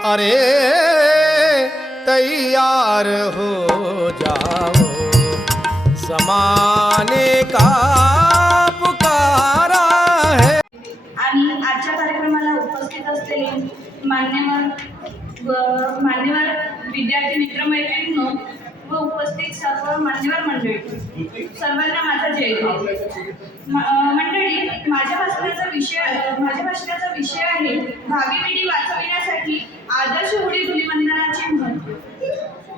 अरे तैयार हो जाओ, ज़माने का पुकारा है। आणि आजच्या कार्यक्रमाला उपस्थित असलेले मान्यवर विद्यार्थी मित्रमैत्रिणींनो व उपस्थित सर्व मान्यवर मंडळी, सर्वांना माझा जय जय। मंडळी, माझ्या भाषणाचा विषय आहे भावी पिढी वाचविण्यासाठी आदर्श होळी धुलिवंदनाचे महत्त्व।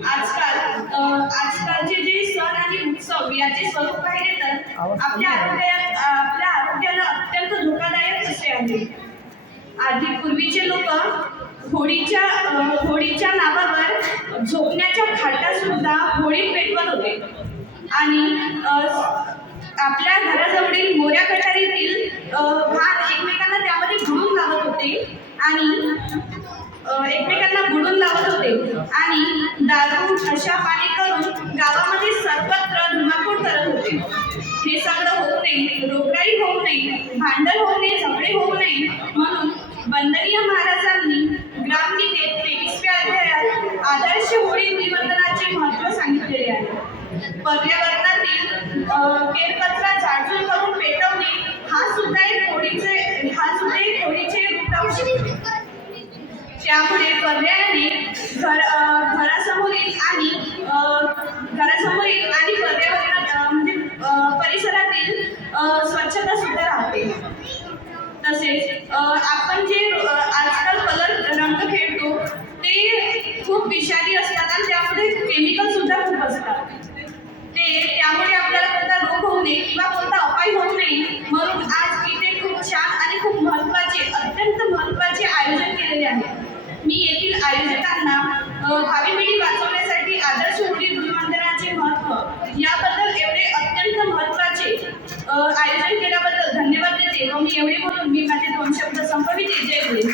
आजकालचे जे सण आणि उत्सव याचे स्वरूप पाहिले तर आपल्या आरोग्याला अत्यंत धोकादायक असे आहे। आधी पूर्वीचे लोक होळीच्या नावावर झोपण्याच्या खाटा सुद्धा होळीत पेटवत होते आणि आपल्या घराजवळील मोऱ्या कटारीतील भात एकमेकांना त्यामध्ये बुडून लावत होते आणि दारू नशा पाणी करून गावामध्ये सर्वत्र धुमाकूळ करत होते। हे सगळं होऊ नये, रोगराई होऊ नये, भांडण होऊ नये, झगडे होऊ नये म्हणून वंदनीय महाराजांनी ग्रामगीतेत 23व्या अध्यायात आदर्श होळी धुलिवंदनाचे महत्त्व सांगितलेले आहे। पर्यावरणातील केरकचरा जाळजूळ करून पेटवणे हा सुद्धा एक होळीचे रूप राहू शकते। त्यामुळे पर्यायाने घरासमोरील आणि परिसरातील स्वच्छता सुद्धा राहते। तसेच आपण जे आजकाल कलर रंग खेळतो ते खूप विषारी असतात आणि त्यामध्ये केमिकल सुद्धा खूप असतात। त्यामुळे आपल्याला कोणता रोग होऊ नये किंवा कोणता अपाय होऊ नये म्हणून आज इथे खूप छान आणि खूप अत्यंत महत्त्वाचे आयोजन केलेले आहे। मी येथील आयोजकांना भावी पिढी वाचवण्यासाठी आदर्श होळी धुलिवंदनाचे महत्त्व याबद्दल एवढे अत्यंत महत्त्वाचे आयोजन केल्याबद्दल धन्यवाद देते व मी एवढे बोलून मी माझे 2 शब्द संपविते। जय हिंद।